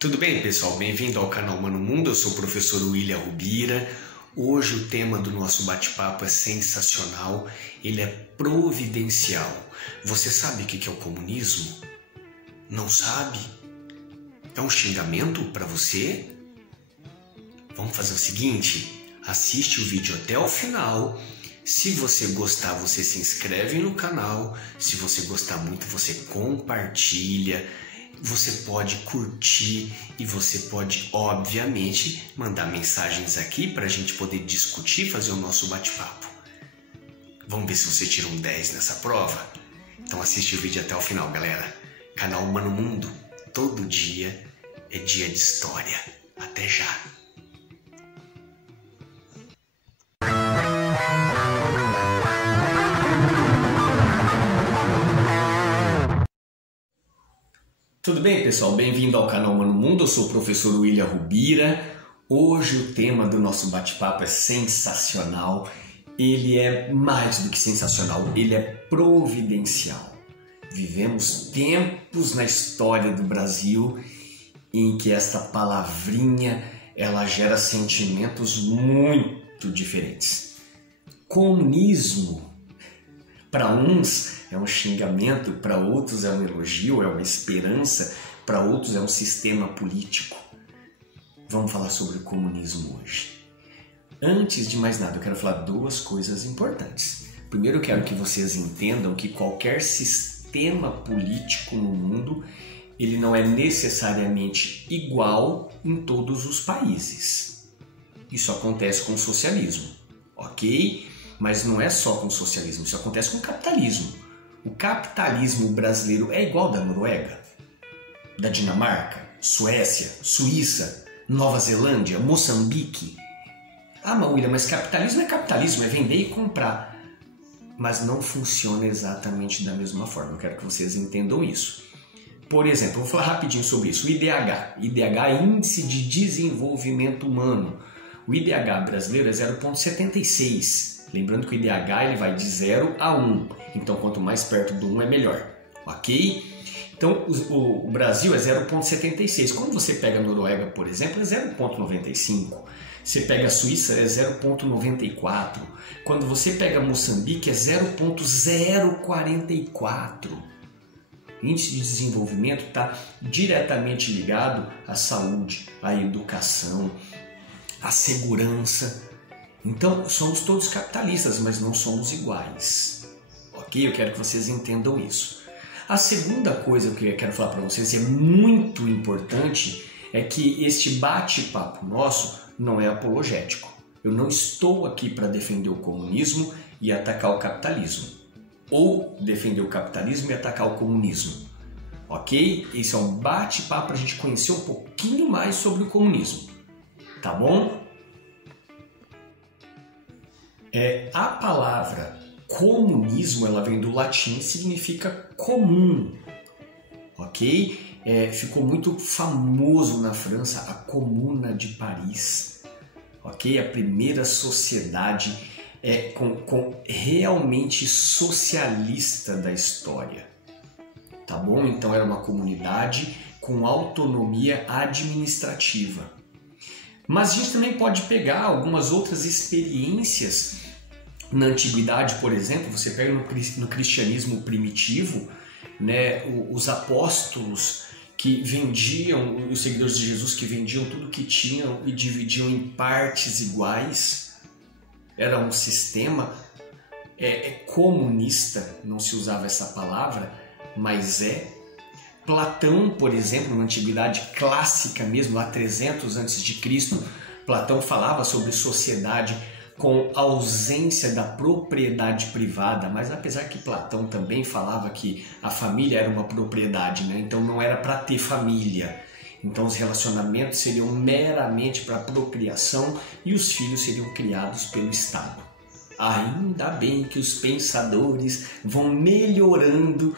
Tudo bem, pessoal? Bem-vindo ao canal Mano Mundo. Eu sou o professor William Rubira. Hoje o tema do nosso bate-papo é sensacional, ele é providencial. Você sabe o que é o comunismo? Não sabe? É um xingamento para você? Vamos fazer o seguinte, assiste o vídeo até o final. Se você gostar, você se inscreve no canal. Se você gostar muito, você compartilha. Você pode curtir e você pode, obviamente, mandar mensagens aqui para a gente poder discutir, fazer o nosso bate-papo. Vamos ver se você tira um 10 nessa prova? Então assiste o vídeo até o final, galera. Canal Mano Mundo, todo dia é dia de história. Até já! Tudo bem, pessoal? Bem-vindo ao canal Mano Mundo. Eu sou o professor William Rubira. Hoje o tema do nosso bate-papo é sensacional. Ele é mais do que sensacional, ele é providencial. Vivemos tempos na história do Brasil em que esta palavrinha ela gera sentimentos muito diferentes. Comunismo, para uns é um xingamento, para outros é um elogio, é uma esperança, para outros é um sistema político. Vamos falar sobre o comunismo hoje. Antes de mais nada, eu quero falar duas coisas importantes. Primeiro, eu quero que vocês entendam que qualquer sistema político no mundo, ele não é necessariamente igual em todos os países. Isso acontece com o socialismo, ok? Mas não é só com o socialismo, isso acontece com o capitalismo. O capitalismo brasileiro é igual da Noruega, da Dinamarca, Suécia, Suíça, Nova Zelândia, Moçambique. Ah, mas William, mas capitalismo, é vender e comprar. Mas não funciona exatamente da mesma forma, eu quero que vocês entendam isso. Por exemplo, eu vou falar rapidinho sobre isso, o IDH. IDH é Índice de Desenvolvimento Humano. O IDH brasileiro é 0,76. Lembrando que o IDH ele vai de 0 a 1, então quanto mais perto do 1 é melhor, ok? Então o Brasil é 0,76, quando você pega a Noruega, por exemplo, é 0,95, você pega a Suíça é 0,94, quando você pega Moçambique é 0,044. O índice de desenvolvimento está diretamente ligado à saúde, à educação, à segurança. Então, somos todos capitalistas, mas não somos iguais. Ok? Eu quero que vocês entendam isso. A segunda coisa que eu quero falar para vocês, é muito importante, é que este bate-papo nosso não é apologético. Eu não estou aqui para defender o comunismo e atacar o capitalismo. Ou defender o capitalismo e atacar o comunismo. Ok? Esse é um bate-papo para a gente conhecer um pouquinho mais sobre o comunismo. Tá bom? A palavra comunismo ela vem do latim e significa comum, ok? Ficou muito famoso na França a Comuna de Paris, ok? A primeira sociedade realmente socialista da história, tá bom? Então era uma comunidade com autonomia administrativa. Mas a gente também pode pegar algumas outras experiências na antiguidade, por exemplo, você pega no cristianismo primitivo, né, os apóstolos que vendiam, os seguidores de Jesus que vendiam tudo que tinham e dividiam em partes iguais. Era um sistema comunista, não se usava essa palavra, mas Platão, por exemplo, na antiguidade clássica mesmo, lá 300 a.C., Platão falava sobre sociedade com ausência da propriedade privada, mas apesar que Platão também falava que a família era uma propriedade, né? Então não era para ter família. Então os relacionamentos seriam meramente para procriação e os filhos seriam criados pelo Estado. Ainda bem que os pensadores vão melhorando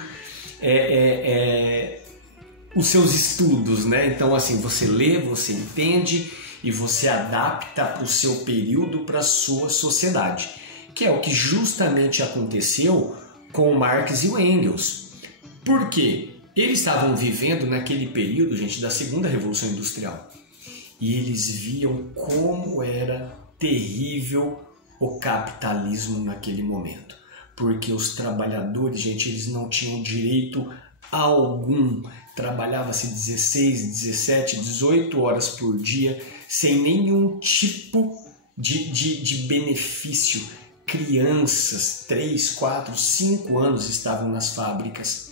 os seus estudos, né? Então assim, você lê, você entende e você adapta para o seu período, para a sua sociedade, que é o que justamente aconteceu com o Marx e o Engels. Por quê? Eles estavam vivendo naquele período, gente, da segunda Revolução Industrial. E eles viam como era terrível o capitalismo naquele momento. Porque os trabalhadores, gente, eles não tinham direito algum. Trabalhava-se 16, 17, 18 horas por dia, sem nenhum tipo de benefício. Crianças, 3, 4, 5 anos estavam nas fábricas.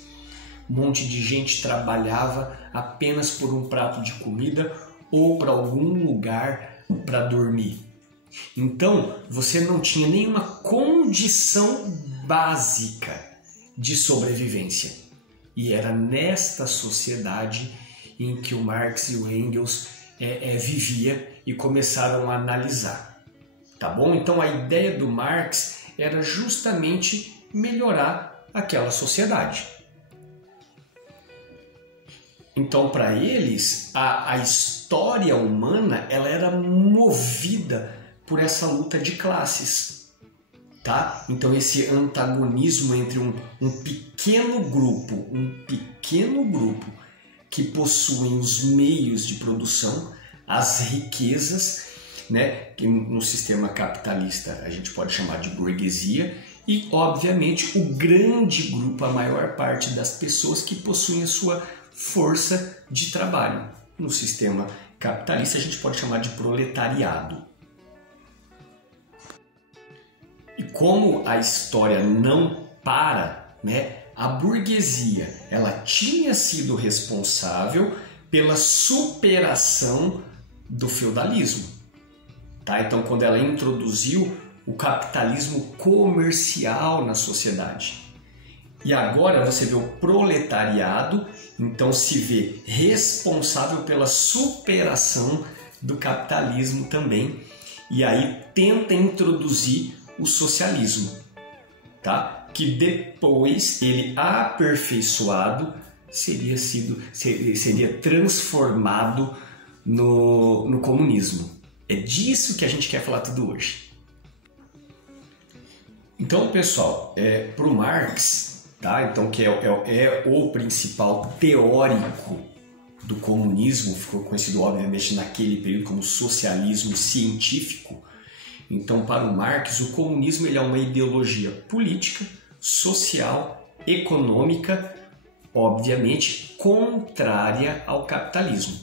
Um monte de gente trabalhava apenas por um prato de comida ou para algum lugar para dormir. Então, você não tinha nenhuma condição básica de sobrevivência. E era nesta sociedade em que o Marx e o Engels vivia e começaram a analisar. Tá bom? Então, a ideia do Marx era justamente melhorar aquela sociedade. Então, para eles, a história humana ela era movida por essa luta de classes, tá? Então, esse antagonismo entre um pequeno grupo que possuem os meios de produção, as riquezas, né? Que no sistema capitalista a gente pode chamar de burguesia, e, obviamente, o grande grupo, a maior parte das pessoas que possuem a sua força de trabalho. No sistema capitalista a gente pode chamar de proletariado. E como a história não para, né, a burguesia ela tinha sido responsável pela superação do feudalismo. Tá? Então, quando ela introduziu o capitalismo comercial na sociedade. E agora você vê o proletariado, então se vê responsável pela superação do capitalismo também, e aí tenta introduzir o socialismo, tá? Que depois ele aperfeiçoado seria transformado no comunismo. É disso que a gente quer falar tudo hoje. Então, pessoal, para o Marx, tá? Então, que é o principal teórico do comunismo, ficou conhecido obviamente naquele período como socialismo científico. Então, para o Marx, o comunismo ele é uma ideologia política, social, econômica, obviamente contrária ao capitalismo.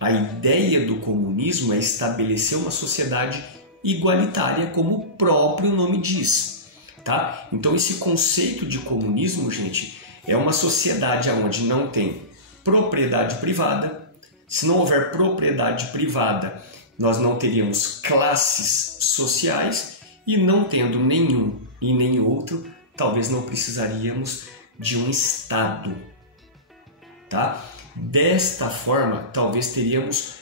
A ideia do comunismo é estabelecer uma sociedade igualitária, como o próprio nome diz. Tá? Então, esse conceito de comunismo, gente, é uma sociedade onde não tem propriedade privada. Se não houver propriedade privada, nós não teríamos classes sociais, e não tendo nenhum e nem outro, talvez não precisaríamos de um Estado. Tá? Desta forma, talvez teríamos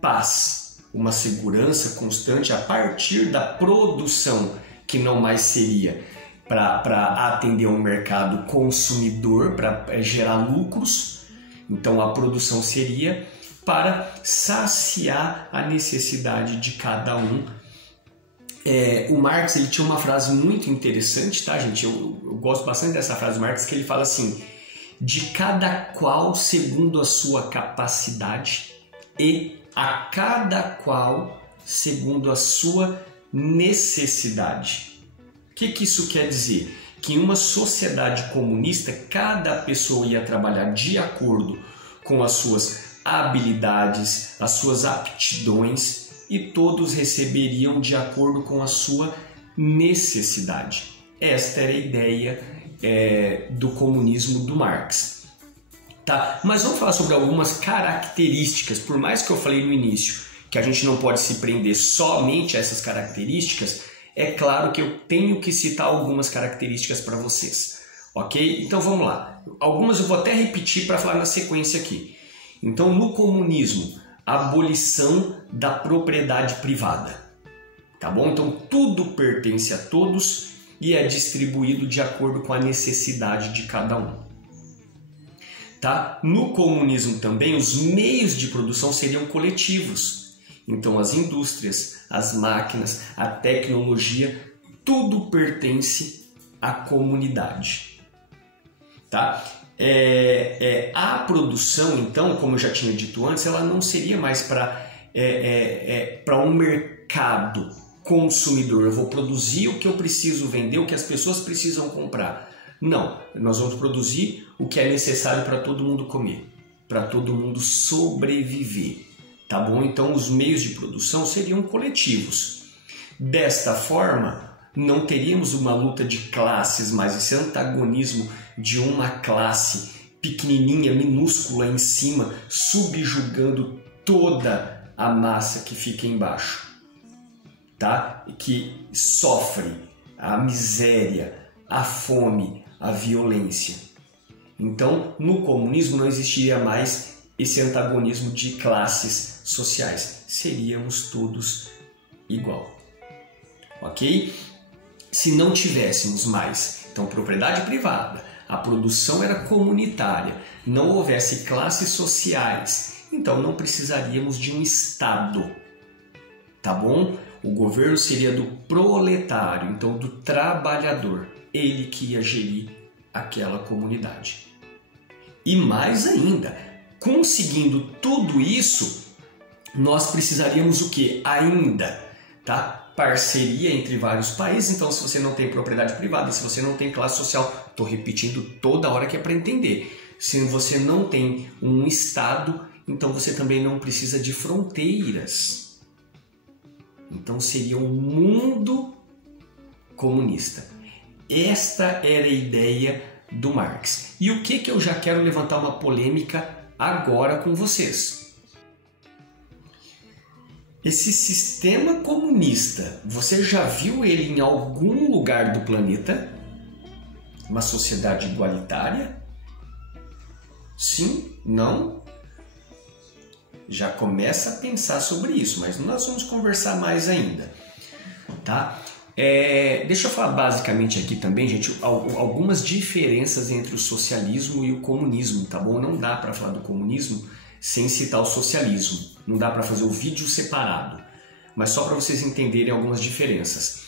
paz, uma segurança constante a partir da produção, que não mais seria para atender um mercado consumidor, para gerar lucros. Então a produção seria para saciar a necessidade de cada um. O Marx ele tinha uma frase muito interessante, tá, gente? Eu gosto bastante dessa frase do Marx, que ele fala assim: de cada qual segundo a sua capacidade e a cada qual segundo a sua necessidade. O que isso quer dizer? Que em uma sociedade comunista, cada pessoa ia trabalhar de acordo com as suas habilidades, as suas aptidões, e todos receberiam de acordo com a sua necessidade. Esta era a ideia do comunismo do Marx. Tá? Mas vamos falar sobre algumas características. Por mais que eu falei no início que a gente não pode se prender somente a essas características, é claro que eu tenho que citar algumas características para vocês. Ok? Então vamos lá. Algumas eu vou até repetir para falar na sequência aqui. Então, no comunismo, abolição da propriedade privada. Tá bom? Então, tudo pertence a todos e é distribuído de acordo com a necessidade de cada um. Tá? No comunismo também, os meios de produção seriam coletivos. Então, as indústrias, as máquinas, a tecnologia, tudo pertence à comunidade. Tá? a produção, então, como eu já tinha dito antes, ela não seria mais para um mercado consumidor. Eu vou produzir o que eu preciso vender, o que as pessoas precisam comprar. Não, nós vamos produzir o que é necessário para todo mundo comer, para todo mundo sobreviver. Tá bom? Então os meios de produção seriam coletivos. Desta forma, não teríamos uma luta de classes, mas esse antagonismo de uma classe pequenininha, minúscula em cima, subjugando toda a massa que fica embaixo, tá? Que sofre a miséria, a fome, a violência. Então, no comunismo não existiria mais esse antagonismo de classes sociais. Seríamos todos igual. Ok? Se não tivéssemos mais, então, propriedade privada, a produção era comunitária, não houvesse classes sociais, então não precisaríamos de um Estado, tá bom? O governo seria do proletário, então do trabalhador, ele que ia gerir aquela comunidade. E mais ainda, conseguindo tudo isso, nós precisaríamos o que? Ainda, tá? Parceria entre vários países. Então, se você não tem propriedade privada, se você não tem classe social, estou repetindo toda hora que é para entender. Se você não tem um Estado, então você também não precisa de fronteiras. Então seria um mundo comunista. Esta era a ideia do Marx. E o que eu já quero levantar uma polêmica agora com vocês. Esse sistema comunista, você já viu ele em algum lugar do planeta? Uma sociedade igualitária? Sim? Não? Já começa a pensar sobre isso, mas nós vamos conversar mais ainda, tá? Deixa eu falar basicamente aqui também, gente, algumas diferenças entre o socialismo e o comunismo, tá bom? Não dá para falar do comunismo sem citar o socialismo. Não dá para fazer o vídeo separado, mas só para vocês entenderem algumas diferenças.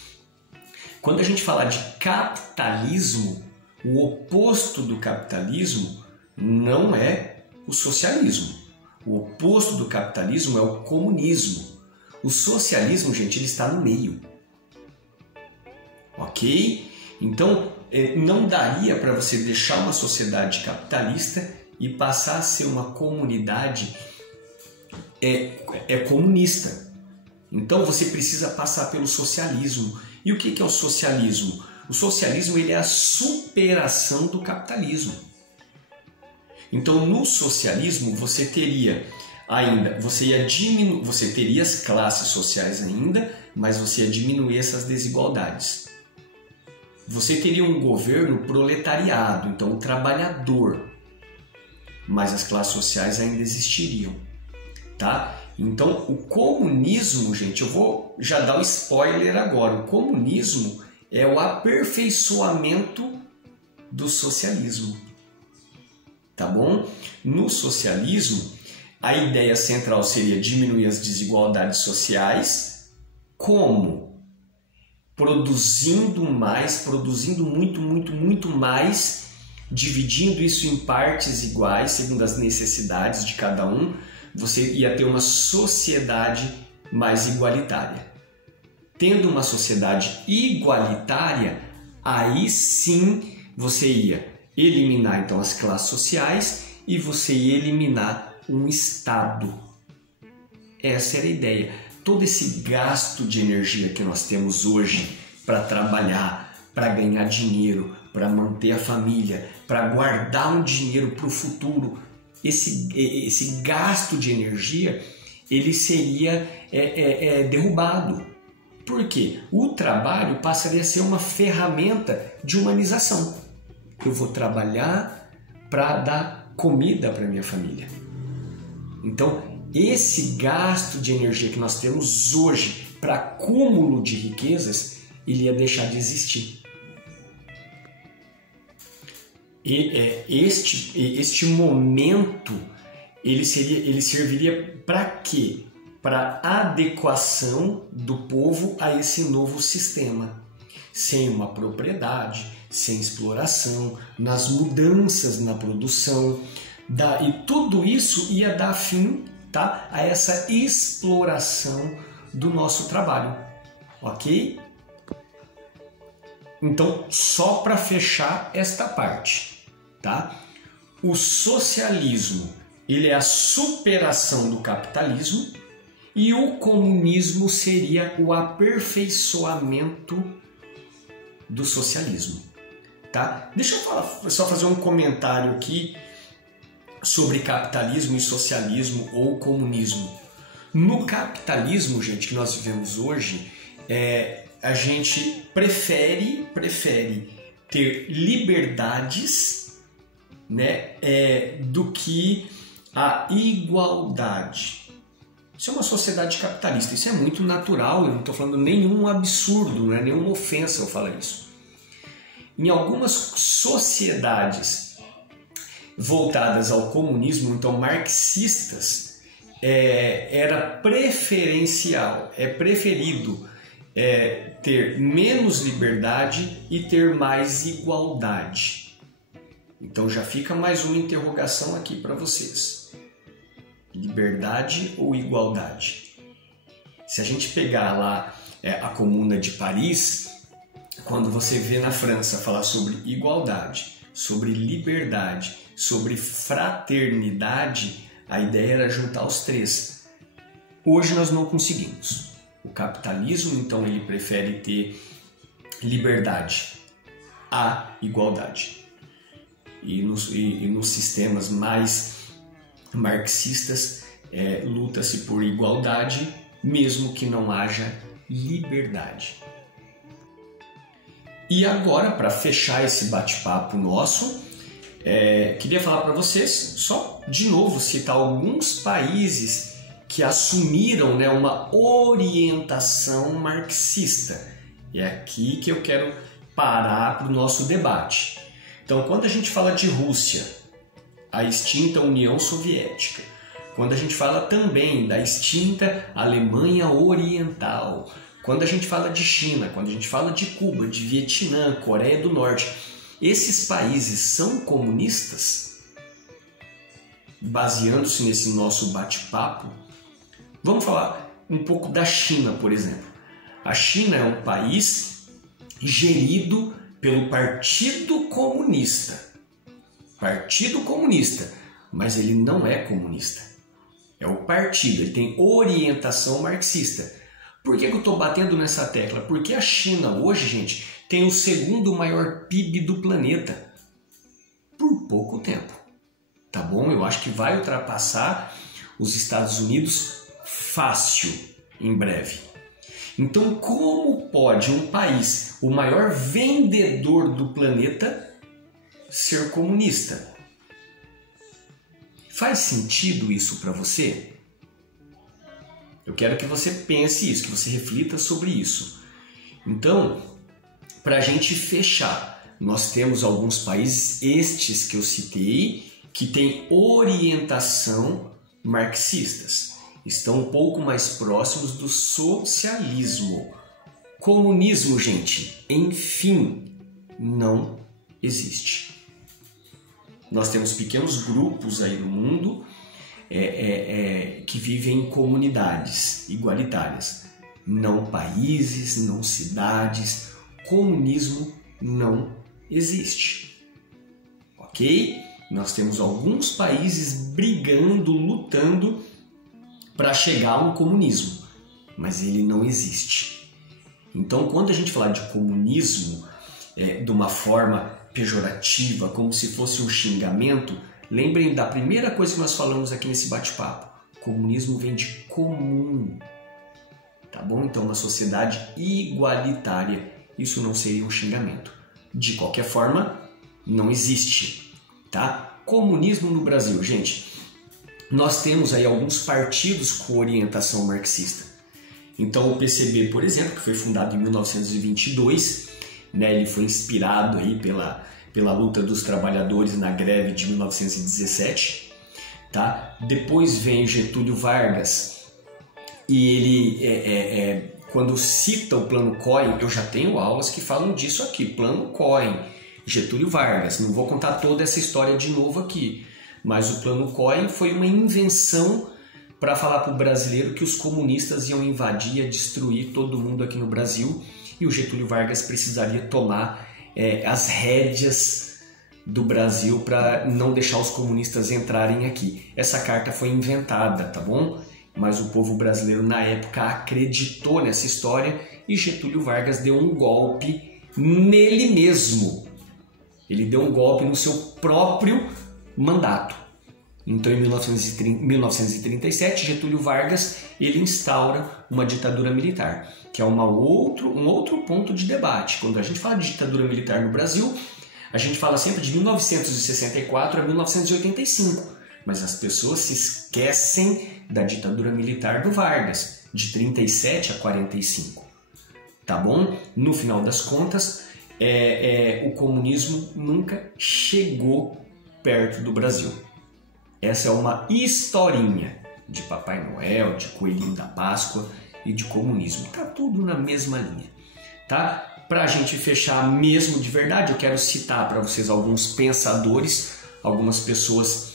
Quando a gente fala de capitalismo, o oposto do capitalismo não é o socialismo. O oposto do capitalismo é o comunismo. O socialismo, gente, ele está no meio. Ok? Então, não daria para você deixar uma sociedade capitalista e passar a ser uma comunidade comunista. Então você precisa passar pelo socialismo. E o que é o socialismo? O socialismo ele é a superação do capitalismo. Então no socialismo você teria ainda, você teria as classes sociais ainda, mas você ia diminuir essas desigualdades. Você teria um governo proletariado, então o trabalhador, mas as classes sociais ainda existiriam, tá? Então o comunismo, gente, eu vou já dar o spoiler agora, o comunismo é o aperfeiçoamento do socialismo, tá bom? No socialismo, a ideia central seria diminuir as desigualdades sociais, como? Produzindo mais, produzindo muito mais, dividindo isso em partes iguais, segundo as necessidades de cada um, você ia ter uma sociedade mais igualitária. Tendo uma sociedade igualitária, aí sim você ia eliminar então as classes sociais e você ia eliminar um Estado. Essa era a ideia. Todo esse gasto de energia que nós temos hoje para trabalhar, para ganhar dinheiro, para manter a família, para guardar um dinheiro para o futuro, esse gasto de energia, ele seria derrubado. Por quê? O trabalho passaria a ser uma ferramenta de humanização. Eu vou trabalhar para dar comida para minha família. Então, esse gasto de energia que nós temos hoje para acúmulo de riquezas, ele ia deixar de existir. E este momento, ele serviria para quê? Para adequação do povo a esse novo sistema. Sem uma propriedade, sem exploração, nas mudanças na produção, e tudo isso ia dar fim, tá, a essa exploração do nosso trabalho, ok? Então, só para fechar esta parte, tá? O socialismo, ele é a superação do capitalismo e o comunismo seria o aperfeiçoamento do socialismo, tá? Deixa eu só fazer um comentário aqui sobre capitalismo e socialismo ou comunismo. No capitalismo, gente, que nós vivemos hoje, a gente prefere ter liberdades, né, do que a igualdade. Isso é uma sociedade capitalista, isso é muito natural, eu não estou falando nenhum absurdo, não é nenhuma ofensa eu falar isso. Em algumas sociedades voltadas ao comunismo, então marxistas, era preferencial, preferido ter menos liberdade e ter mais igualdade. Então já fica mais uma interrogação aqui para vocês. Liberdade ou igualdade? Se a gente pegar lá a Comuna de Paris, quando você vê na França falar sobre igualdade, sobre liberdade, sobre fraternidade, a ideia era juntar os três. Hoje nós não conseguimos. O capitalismo, então, ele prefere ter liberdade à igualdade. E nos sistemas mais marxistas, luta-se por igualdade, mesmo que não haja liberdade. E agora, para fechar esse bate-papo nosso, queria falar para vocês, só de novo citar alguns países que assumiram, né, uma orientação marxista. E é aqui que eu quero parar para o nosso debate. Então, quando a gente fala de Rússia, a extinta União Soviética, quando a gente fala também da extinta Alemanha Oriental, quando a gente fala de China, quando a gente fala de Cuba, de Vietnã, Coreia do Norte, esses países são comunistas? Baseando-se nesse nosso bate-papo, vamos falar um pouco da China, por exemplo. A China é um país gerido pelo Partido Comunista. Partido Comunista, mas ele não é comunista. É o partido, ele tem orientação marxista. Por que eu estou batendo nessa tecla? Porque a China hoje, gente, tem o segundo maior PIB do planeta. Por pouco tempo. Tá bom? Eu acho que vai ultrapassar os Estados Unidos fácil em breve. Então, como pode um país, o maior vendedor do planeta, ser comunista? Faz sentido isso para você? Eu quero que você pense isso, que você reflita sobre isso. Então, para a gente fechar, nós temos alguns países, estes que eu citei, que têm orientação marxistas. Estão um pouco mais próximos do socialismo. Comunismo, gente, enfim, não existe. Nós temos pequenos grupos aí no mundo que vivem em comunidades igualitárias. Não países, não cidades. Comunismo não existe. Ok? Nós temos alguns países brigando, lutando para chegar a um comunismo, mas ele não existe. Então, quando a gente falar de comunismo de uma forma pejorativa, como se fosse um xingamento, lembrem da primeira coisa que nós falamos aqui nesse bate-papo. Comunismo vem de comum, tá bom? Então, uma sociedade igualitária, isso não seria um xingamento. De qualquer forma, não existe, tá? Comunismo no Brasil, gente, nós temos aí alguns partidos com orientação marxista. Então, o PCB, por exemplo, que foi fundado em 1922, né, ele foi inspirado aí pela luta dos trabalhadores na greve de 1917. Tá? Depois vem Getúlio Vargas e ele, quando cita o Plano Cohen, eu já tenho aulas que falam disso aqui, Plano Cohen, Getúlio Vargas. Não vou contar toda essa história de novo aqui, mas o Plano COI foi uma invenção para falar para o brasileiro que os comunistas iam invadir, destruir todo mundo aqui no Brasil, e o Getúlio Vargas precisaria tomar as rédeas do Brasil para não deixar os comunistas entrarem aqui. Essa carta foi inventada, tá bom? Mas o povo brasileiro na época acreditou nessa história e Getúlio Vargas deu um golpe nele mesmo. Ele deu um golpe no seu próprio mandato. Então, em 1937, Getúlio Vargas ele instaura uma ditadura militar, que é um outro ponto de debate. Quando a gente fala de ditadura militar no Brasil, a gente fala sempre de 1964 a 1985, mas as pessoas se esquecem da ditadura militar do Vargas, de 37 a 45. Tá bom? No final das contas, o comunismo nunca chegou perto do Brasil. Essa é uma historinha de Papai Noel, de Coelhinho da Páscoa e de comunismo. Tá tudo na mesma linha, tá? Para a gente fechar mesmo de verdade, eu quero citar para vocês alguns pensadores, algumas pessoas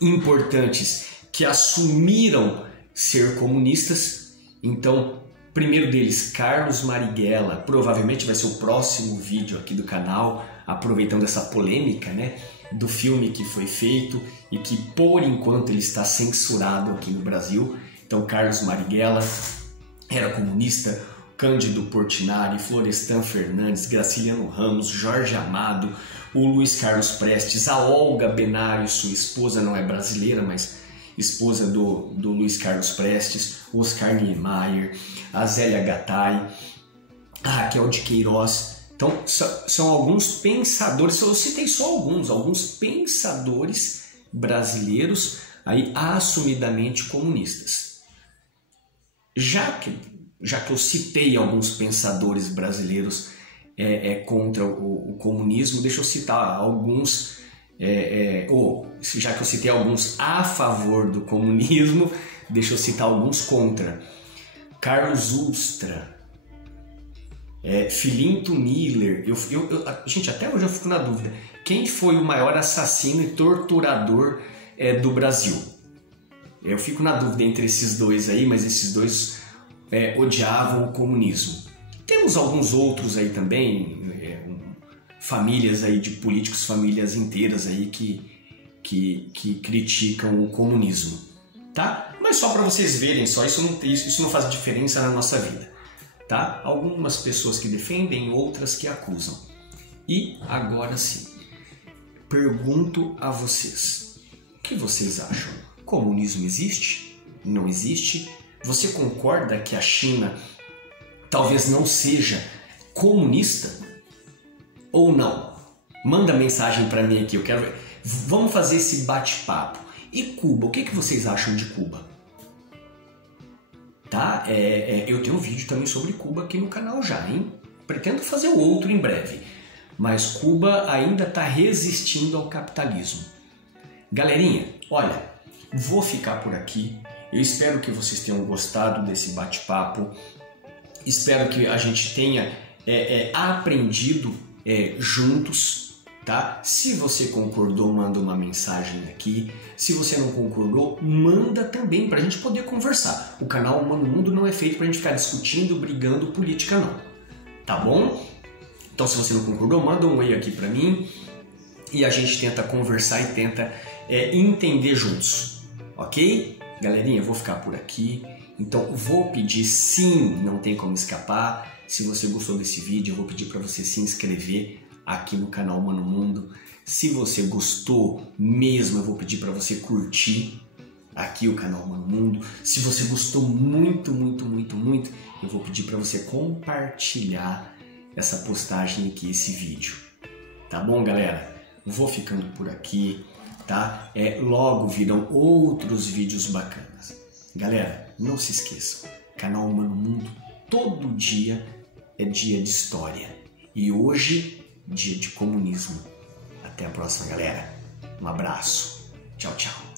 importantes que assumiram ser comunistas. Então, primeiro deles, Carlos Marighella, provavelmente vai ser o próximo vídeo aqui do canal, aproveitando essa polêmica, né, do filme que foi feito e que por enquanto ele está censurado aqui no Brasil. Então, Carlos Marighella era comunista, Cândido Portinari, Florestan Fernandes, Graciliano Ramos, Jorge Amado, o Luiz Carlos Prestes, a Olga Benário, sua esposa, não é brasileira, mas esposa do Luiz Carlos Prestes, Oscar Niemeyer, a Zélia Gattai, a Raquel de Queiroz. Então, são alguns pensadores, eu citei só alguns pensadores brasileiros aí assumidamente comunistas. Já que eu citei alguns pensadores brasileiros contra o comunismo, deixa eu citar alguns, já que eu citei alguns a favor do comunismo, deixa eu citar alguns contra. Carlos Ustra, Filinto Miller. Gente, até hoje eu fico na dúvida. Quem foi o maior assassino e torturador do Brasil? Eu fico na dúvida entre esses dois aí, mas esses dois odiavam o comunismo. Temos alguns outros aí também, famílias aí de políticos, famílias inteiras aí que criticam o comunismo, tá? Mas só para vocês verem, só isso não faz diferença na nossa vida, tá? Algumas pessoas que defendem, outras que acusam. E agora sim, pergunto a vocês, o que vocês acham? Comunismo existe? Não existe? Você concorda que a China talvez não seja comunista? Ou não? Manda mensagem para mim aqui, eu quero ver. Vamos fazer esse bate-papo. E Cuba, o que vocês acham de Cuba? Tá? Eu tenho um vídeo também sobre Cuba aqui no canal já, hein? Pretendo fazer outro em breve. Mas Cuba ainda está resistindo ao capitalismo. Galerinha, olha, vou ficar por aqui. Eu espero que vocês tenham gostado desse bate-papo. Espero que a gente tenha aprendido juntos, tá? Se você concordou, manda uma mensagem aqui. Se você não concordou, manda também para a gente poder conversar. O canal Humano Mundo não é feito para a gente ficar discutindo, brigando política, não. Tá bom? Então, se você não concordou, manda um oi aqui para mim e a gente tenta conversar e tenta entender juntos, ok? Galerinha, eu vou ficar por aqui. Então, vou pedir, sim, não tem como escapar. Se você gostou desse vídeo, eu vou pedir para você se inscrever aqui no canal Humano Mundo. Se você gostou mesmo, eu vou pedir para você curtir aqui o canal Humano Mundo. Se você gostou muito, muito, muito, muito, eu vou pedir para você compartilhar essa postagem aqui, esse vídeo. Tá bom, galera? Vou ficando por aqui, tá? Logo virão outros vídeos bacanas. Galera, não se esqueçam, canal Humano Mundo, todo dia é dia de história. E hoje, dia de comunismo. Até a próxima, galera. Um abraço. Tchau, tchau.